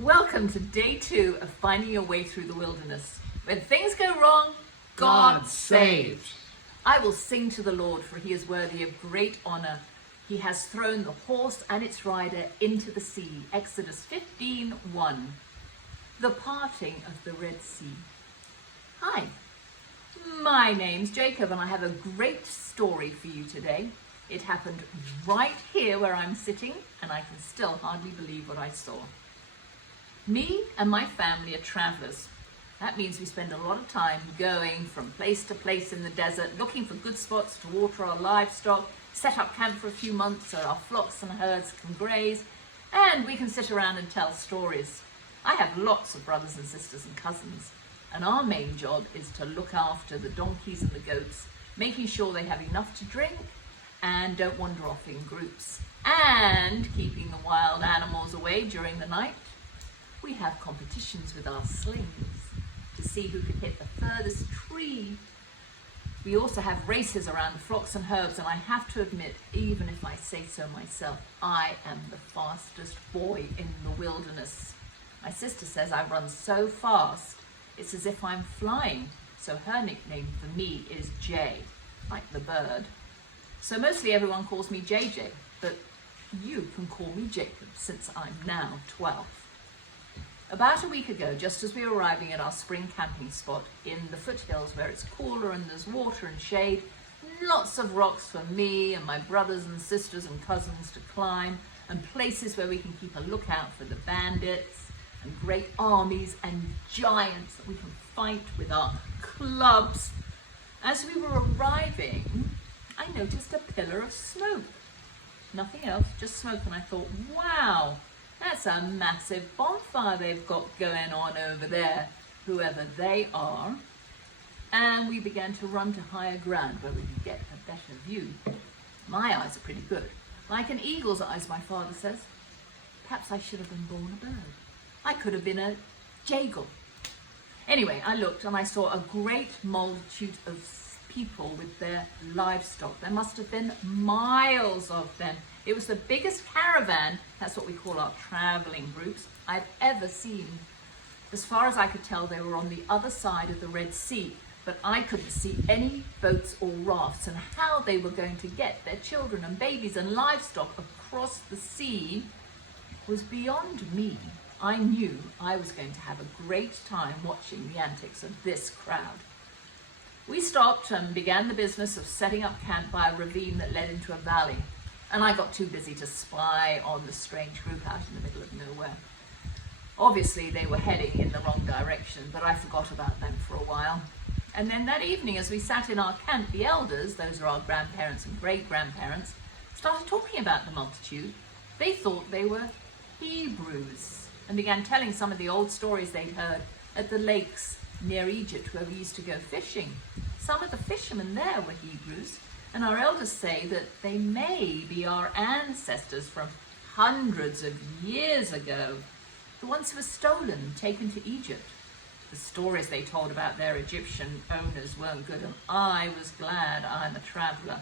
Welcome to day 2 of finding your way through the wilderness. When things go wrong, God saves. I will sing to the Lord, for he is worthy of great honor. He has thrown the horse and its rider into the sea. Exodus 15:1. The parting of the Red Sea. Hi, my name's Jacob and I have a great story for you today. It happened right here where I'm sitting and I can still hardly believe what I saw. Me and my family are travelers. That means we spend a lot of time going from place to place in the desert, looking for good spots to water our livestock, set up camp for a few months so our flocks and herds can graze, and we can sit around and tell stories. I have lots of brothers and sisters and cousins, and our main job is to look after the donkeys and the goats, making sure they have enough to drink and don't wander off in groups, and keeping the wild animals away during the night. We have competitions with our slings to see who can hit the furthest tree. We also have races around the flocks and herds, and I have to admit, even if I say so myself, I am the fastest boy in the wilderness. My sister says I run so fast, it's as if I'm flying, so her nickname for me is Jay, like the bird. So mostly everyone calls me JJ, but you can call me Jacob since I'm now 12. About a week ago, just as we were arriving at our spring camping spot in the foothills where it's cooler and there's water and shade, lots of rocks for me and my brothers and sisters and cousins to climb, and places where we can keep a lookout for the bandits and great armies and giants that we can fight with our clubs. As we were arriving, I noticed a pillar of smoke. Nothing else, just smoke, and I thought, wow, that's a massive bonfire they've got going on over there, whoever they are. And we began to run to higher ground where we could get a better view. My eyes are pretty good. Like an eagle's eyes, my father says. Perhaps I should have been born a bird. I could have been a jagal. Anyway, I looked and I saw a great multitude of people with their livestock. There must have been miles of them. It was the biggest caravan, that's what we call our traveling groups, I've ever seen. As far as I could tell, they were on the other side of the Red Sea, but I couldn't see any boats or rafts, and how they were going to get their children and babies and livestock across the sea was beyond me. I knew I was going to have a great time watching the antics of this crowd. We stopped and began the business of setting up camp by a ravine that led into a valley, and I got too busy to spy on the strange group out in the middle of nowhere. Obviously, they were heading in the wrong direction, but I forgot about them for a while. And then that evening, as we sat in our camp, the elders, those are our grandparents and great-grandparents, started talking about the multitude. They thought they were Hebrews and began telling some of the old stories they'd heard at the lakes near Egypt where we used to go fishing. Some of the fishermen there were Hebrews, and our elders say that they may be our ancestors from hundreds of years ago, the ones who were stolen and taken to Egypt. The stories they told about their Egyptian owners weren't good, and I was glad I'm a traveler,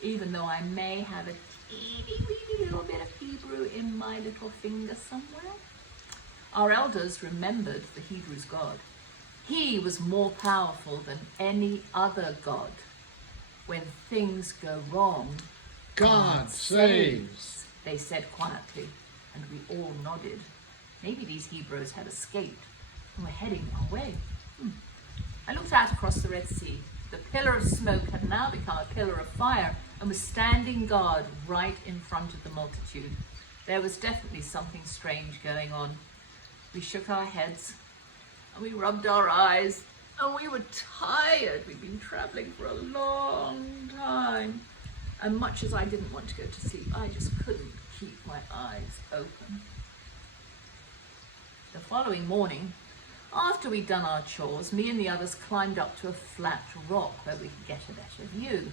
even though I may have a teeny weeny little bit of Hebrew in my little finger somewhere. Our elders remembered the Hebrews' God. He was more powerful than any other god. When things go wrong, God saves, they said quietly, and we all nodded. Maybe these Hebrews had escaped and were heading our way. I looked out across the Red Sea. The pillar of smoke had now become a pillar of fire and was standing guard right in front of the multitude. There was definitely something strange going on. We shook our heads and we rubbed our eyes, and we were tired. We'd been traveling for a long time. And much as I didn't want to go to sleep, I just couldn't keep my eyes open. The following morning, after we'd done our chores, me and the others climbed up to a flat rock where we could get a better view,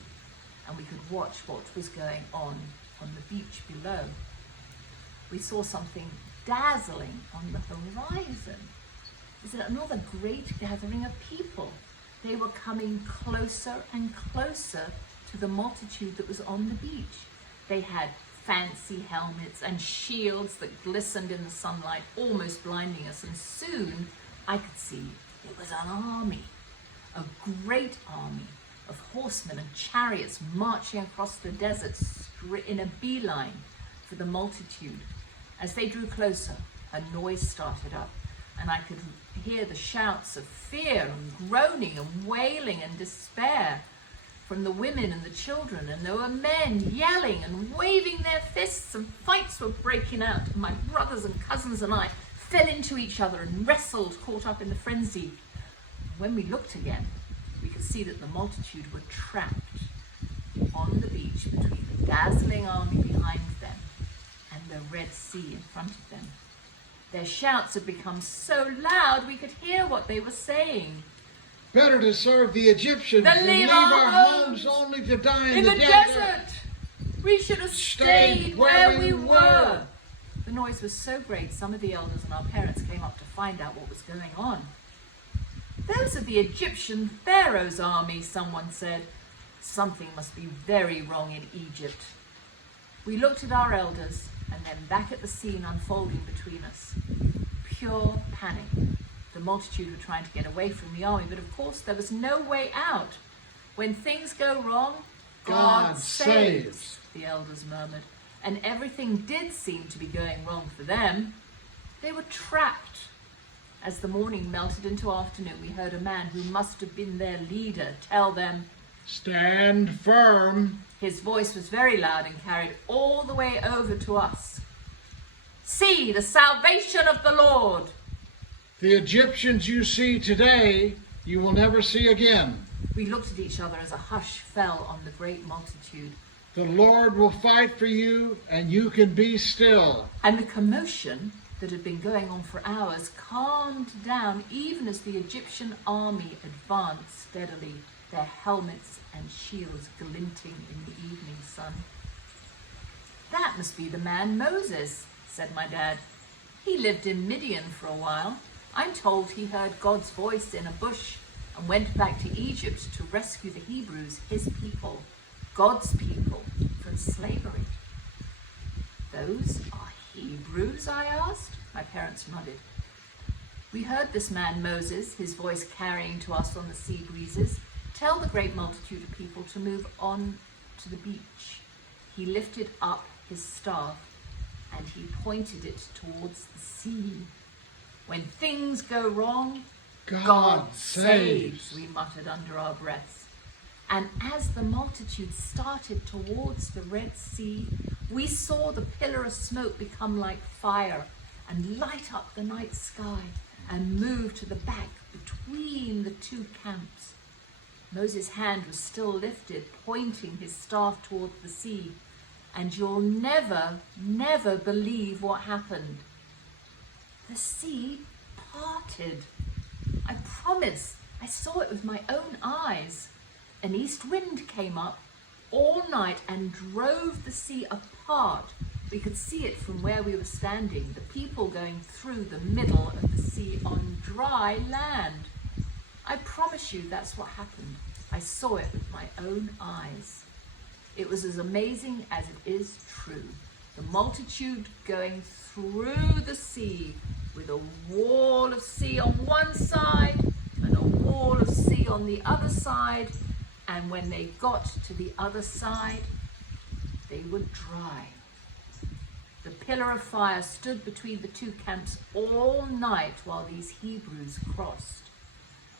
and we could watch what was going on the beach below. We saw something dazzling on the horizon. Is it another great gathering of people? They were coming closer and closer to the multitude that was on the beach. They had fancy helmets and shields that glistened in the sunlight, almost blinding us. And soon I could see it was an army, a great army of horsemen and chariots marching across the desert in a beeline for the multitude. As they drew closer, a noise started up, and I could hear the shouts of fear and groaning and wailing and despair from the women and the children, and there were men yelling and waving their fists, and fights were breaking out, and my brothers and cousins and I fell into each other and wrestled, caught up in the frenzy. When we looked again, we could see that the multitude were trapped on the beach between the dazzling army behind them and the Red Sea in front of them. Their shouts had become so loud we could hear what they were saying. Better to serve the Egyptians Than than leave leave our our homes homes only to die In in the the desert. desert! We should have stayed where we were. The noise was so great, some of the elders and our parents came up to find out what was going on. Those are the Egyptian Pharaoh's army, someone said. Something must be very wrong in Egypt. We looked at our elders and then back at the scene unfolding between us. Pure panic. The multitude were trying to get away from the army, but of course there was no way out. When things go wrong, God saves, the elders murmured. And everything did seem to be going wrong for them. They were trapped. As the morning melted into afternoon, we heard a man who must have been their leader tell them, Stand firm. his voice was very loud and carried all the way over to us. See the salvation of the Lord! The Egyptians you see today, you will never see again. We looked at each other as a hush fell on the great multitude. The Lord will fight for you, and you can be still. And the commotion that had been going on for hours calmed down even as the Egyptian army advanced steadily, their helmets and shields glinting in the evening sun. That must be the man Moses, said my dad. He lived in Midian for a while. I'm told he heard God's voice in a bush and went back to Egypt to rescue the Hebrews, his people, God's people, from slavery. Those are Hebrews, I asked. My parents nodded. We heard this man Moses, his voice carrying to us on the sea breezes, tell the great multitude of people to move on to the beach. He lifted up his staff and he pointed it towards the sea. When things go wrong, God saves, we muttered under our breaths. And as the multitude started towards the Red Sea, we saw the pillar of smoke become like fire and light up the night sky and move to the back between the two camps. Moses' hand was still lifted, pointing his staff toward the sea. And you'll never, never believe what happened. The sea parted. I promise, I saw it with my own eyes. An east wind came up all night and drove the sea apart. We could see it from where we were standing, the people going through the middle of the sea on dry land. I promise you that's what happened. I saw it with my own eyes. It was as amazing as it is true. The multitude going through the sea with a wall of sea on one side and a wall of sea on the other side. And when they got to the other side, they were dry. The pillar of fire stood between the two camps all night while these Hebrews crossed.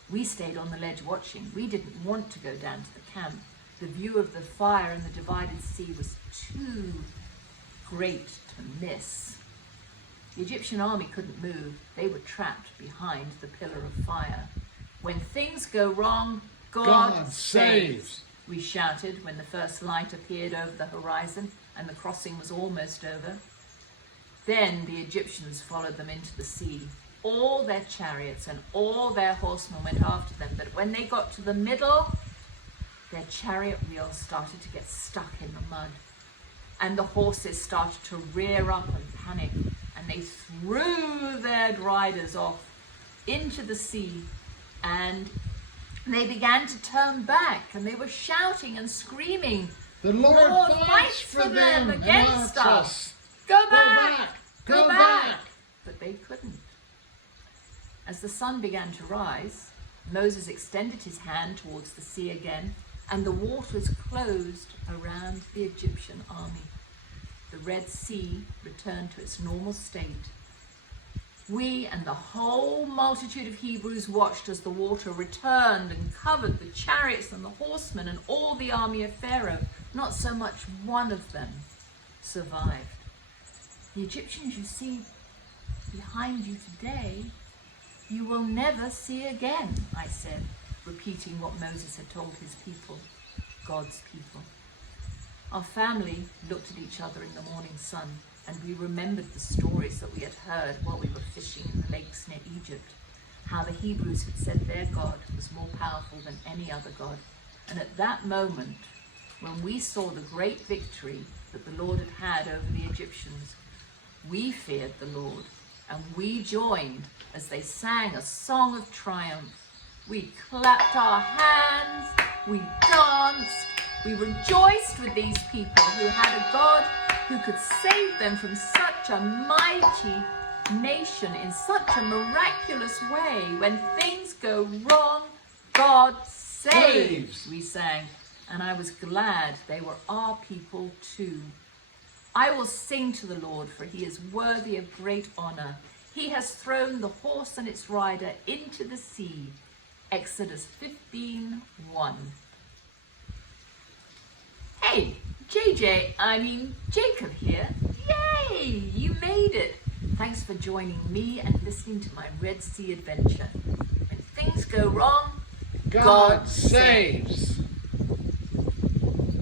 We stayed on the ledge watching. We didn't want to go down to the camp. The view of the fire and the divided sea was too great to miss. The Egyptian army couldn't move. They were trapped behind the pillar of fire. When things go wrong, God saves, we shouted when the first light appeared over the horizon and the crossing was almost over. Then the Egyptians followed them into the sea. All their chariots and all their horsemen went after them, but when they got to the middle, their chariot wheels started to get stuck in the mud, and the horses started to rear up and panic, and they threw their riders off into the sea, and they began to turn back, and they were shouting and screaming, The Lord, Lord fights for them against not us. Go Go back! back! Go Go back! back! But they couldn't. As the sun began to rise, Moses extended his hand towards the sea again, and the waters closed around the Egyptian army. The Red Sea returned to its normal state. We and the whole multitude of Hebrews watched as the water returned and covered the chariots and the horsemen and all the army of Pharaoh. Not so much one of them survived. The Egyptians you see behind you today, you will never see again, I said, repeating what Moses had told his people, God's people. Our family looked at each other in the morning sun, and we remembered the stories that we had heard while we were fishing in the lakes near Egypt, how the Hebrews had said their God was more powerful than any other God. And at that moment, when we saw the great victory that the Lord had had over the Egyptians, we feared the Lord, and we joined as they sang a song of triumph. We clapped our hands, we danced, we rejoiced with these people who had a God who could save them from such a mighty nation in such a miraculous way. When things go wrong, God saves, we sang. And I was glad they were our people too. I will sing to the Lord, for he is worthy of great honor. He has thrown the horse and its rider into the sea. Exodus 15:1. Hey, Jacob here. Yay, you made it. Thanks for joining me and listening to my Red Sea adventure. When things go wrong, God saves.